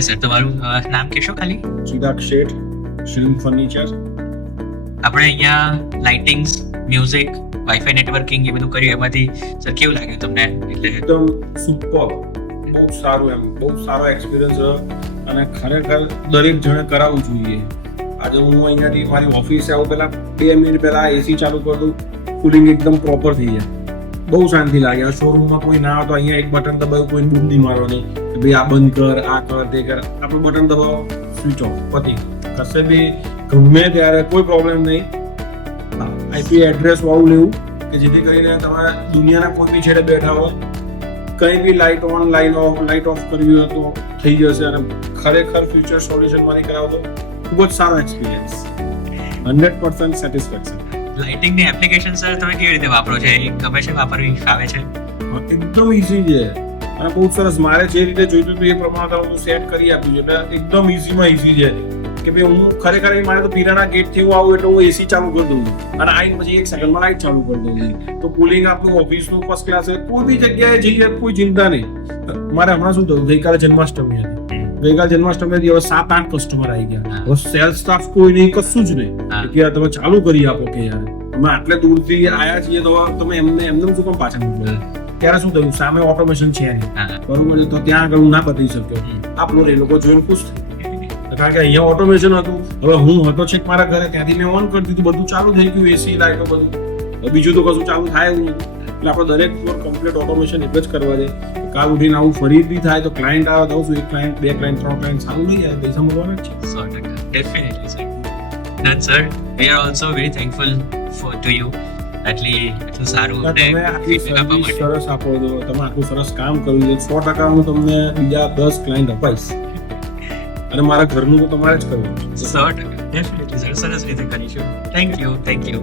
Yes sir, તમારું નામ કહેશો ખાલી? ચિરાગ શેઠ, શ્રીમ ફર્નિચર. આપણે અહીંયા લાઇટિંગ્સ, મ્યુઝિક, વાઈફાઈ નેટવર્કિંગ એ બધું કર્યું, એમાંથી સર કેવું લાગ્યું તમને? એટલે એકદમ સુપર, બહુ સારું, એમ બહુ સારો એક્સપિરિયન્સ રહ્યો અને ખરેખર દરેક જણે કરાવવું જોઈએ. આજે હું અહીંયાથી મારી ઓફિસે આવું પહેલા 2 મિનિટ પહેલા એસી ચાલુ કરું, કુલિંગ એકદમ પ્રોપર થઈ જાય, બહુ શાંતિ લાગે. આ શોરૂમમાં કોઈ ના આવે તો અહીંયા એક બટન દબાવ્યું, કોઈ બુદ્ધિ મારવાની કે ભાઈ આ બંધ કર, આ કર, તે કર, આપણું બટન દબાવો, સ્વિચ ઓફ, પતી. કશે બી ગમે ત્યારે કોઈ પ્રોબ્લેમ નહીં. આઈપી એડ્રેસ વાળું લેવું કે જેથી કરીને તમારા દુનિયાના કોઈ બી છેડે બેઠા હોય, કંઈ બી લાઇટ ઓન લાઇટ ઓફ કરવી હોય તો થઈ જશે. અને ખરેખર ફ્યુચર સોલ્યુશનમાંથી કરાવો તો ખૂબ જ સારો એક્સપિરિયન્સ, 100% સેટિસ્ફેક્શન. લાઇટિંગની એપ્લિકેશન સર તમે કેવી રીતે વાપરો છો? એ ગમે છે, વાપરવી ફાવે છે? એકદમ ઈઝી છે અને બહુ સરસ. મારે જે રીતે જોઈતું હતું એ પ્રમાણે હું સેટ કરી આપ્યું છે, એટલે એકદમ ઈઝીમાં ઈઝી છે કે ભાઈ હું ખરેખર મારે તો પીરાના ગેટથી હું આવું એટલે હું એસી ચાલુ કરી દઉં છું અને આઈને પછી 1 સેકન્ડમાં લાઇટ ચાલુ કરી દઉં છું. તો કુલિંગ આપણું ઓફિસનું ફર્સ્ટ ક્લાસ છે, કોઈ બી જગ્યાએ જઈએ કોઈ ચિંતા નહીં. મારે હમણાં શું થયું, ગઈકાલે જન્માષ્ટમી હતી. ગઈકાલે જન્માષ્ટમી હવે 7-8 કસ્ટમર આવી ગયા. હવે સેલ્સ સ્ટાફ કોઈ નહીં, કશું જ નહીં કે યાર તમે ચાલુ કરી આપો કે યાર અમે આટલે દૂરથી આવ્યા છીએ તો તમે એમને શું કામ પાછા મોકલો. ત્યારે શું થયું, સામે ઓટોમેશન છે નહીં, બરોબર છે, તો ત્યાં આગળ હું ના બતાવી શક્યો. આપણો એ લોકો જોઈને ખુશ થઈ, કારણ કે અહીંયા ઓટોમેશન હતું. હવે હું હતો છેક મારા ઘરે, ત્યાંથી મેં ઓન કરી દીધું, બધું ચાલુ થઈ ગયું, એસી લાઈટો બધું. બીજું તો કશું ચાલુ થાય એવું નથી. એટલે આપણે દરેક ફ્લોર કમ્પ્લીટ ઓટોમેશન એક જ કરવા દે. કાલ ઉઠીને આવું ફરી બી થાય તો ક્લાયન્ટ આવે તો શું, 1 ક્લાયન્ટ 2 ક્લાયન્ટ 3 ક્લાયન્ટ સારું નહીં જાય, પૈસા મળવાના જ છે. 100%, definitely sir. And sir, we are also very thankful to you. એટલું સારું તમે આટલી સર્વિસ સરસ આપો છો, તમે આટલું સરસ કામ કર્યું છે, 100% હું તમને બીજા 10 ક્લાયન્ટ અપાઈશ અને મારા ઘરનું તો તમારે જ કરવું. 100%, definitely sir, સરસ રીતે કરીશું. Thank you.